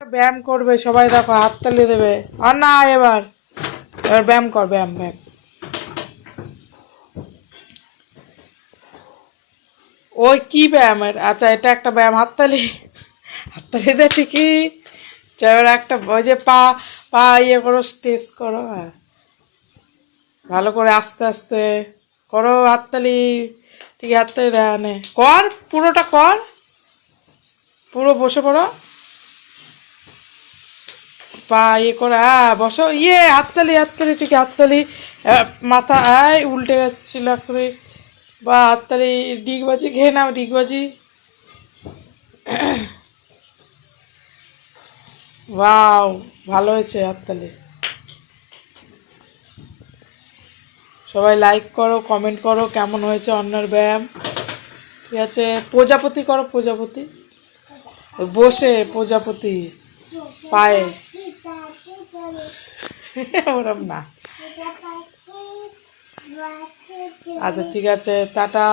ব্যায়াম করবে, সবাই দেখো হাততালি দেবে। আর না, এবার এবার ব্যায়াম কর, ব্যায়াম ব্যায়াম। ওই কি ব্যায়ামের আচ্ছা এটা একটা ব্যায়াম হাততালি হাততালি দে ঠিকই। এবার একটা ওই যে পা পা ইয়ে করো স্টেচ করো হ্যাঁ। ভালো করে আস্তে আস্তে করো হাততালি ঠিক হাততালি দেয় কর, পুরোটা কর। পুরো বসে পড়ো। পা ইয়ে করে বসো। ইয়ে হাততালি হাততালি ঠিক হাততালি। মাথা, আয়, উল্টে যাচ্ছিল করে। বা, হাততালি, ডিগবাজি খেয়ে নাও, ডিগবাজি। ওয়াও, ভালো হয়েছে হাততালি। সবাই লাইক করো কমেন্ট করো, কেমন হয়েছে অন্যের ব্যায়াম? ঠিক আছে, প্রজাপতি করো, প্রজাপতি। বসে, প্রজাপতি, পায়ে। ওরম না। আচ্ছা ঠিক আছে টাটা।